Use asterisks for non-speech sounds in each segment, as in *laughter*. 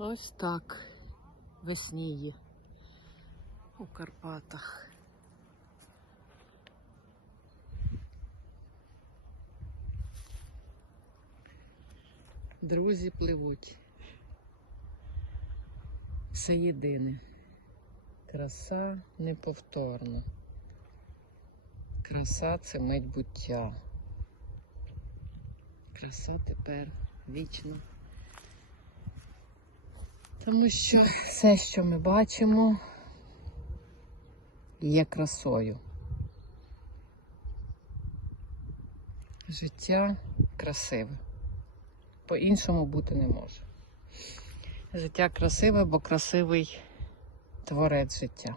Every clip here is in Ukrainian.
Ось так весніє у Карпатах. Друзі пливуть. Все єдине. Краса неповторна. Краса це мить буття. Краса тепер вічна. Тому що все, що ми бачимо, є красою. Життя красиве. По-іншому бути не може. Життя красиве, бо красивий творець життя.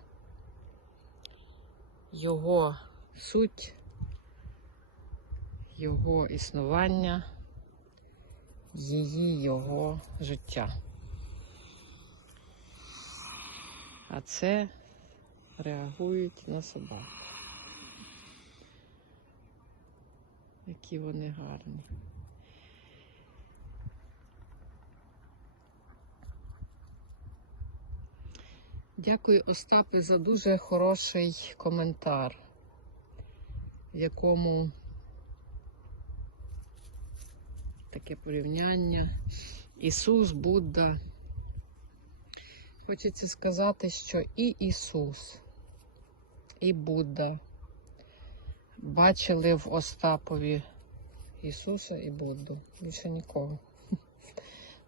Його суть, його існування, її його життя. А це реагують на собак. Які вони гарні. Дякую, Остапе, за дуже хороший коментар, в якому таке порівняння. Ісус, Будда. Хочеться сказати, що і Ісус, і Будда бачили в Остапові Ісуса і Будду. Більше нікого. *laughs*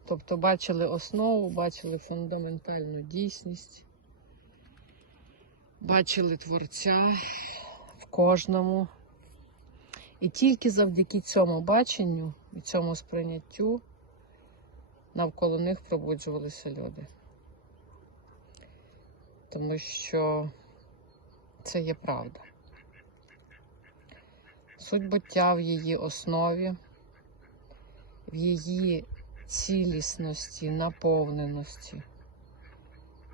Тобто бачили основу, бачили фундаментальну дійсність, бачили Творця в кожному. І тільки завдяки цьому баченню і цьому сприйняттю навколо них пробуджувалися люди. Тому що це є правда. Суть буття в її основі, в її цілісності, наповненості,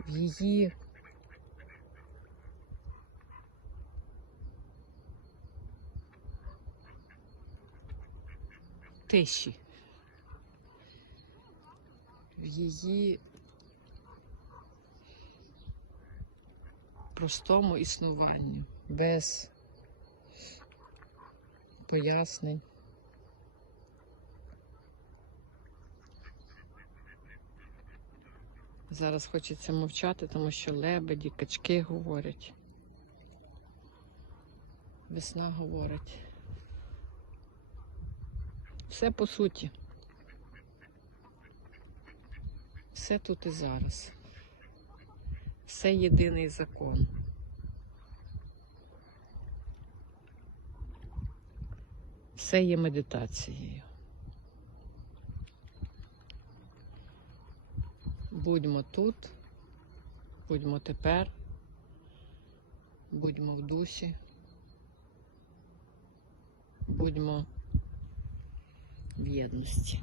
в її тиші, в її простому існуванню, без пояснень. Зараз хочеться мовчати, тому що лебеді, качки говорять. Весна говорить. Все по суті. Все тут і зараз. Все єдиний закон. Все є медитацією. Будьмо тут, будьмо тепер, будьмо в душі, будьмо в єдності.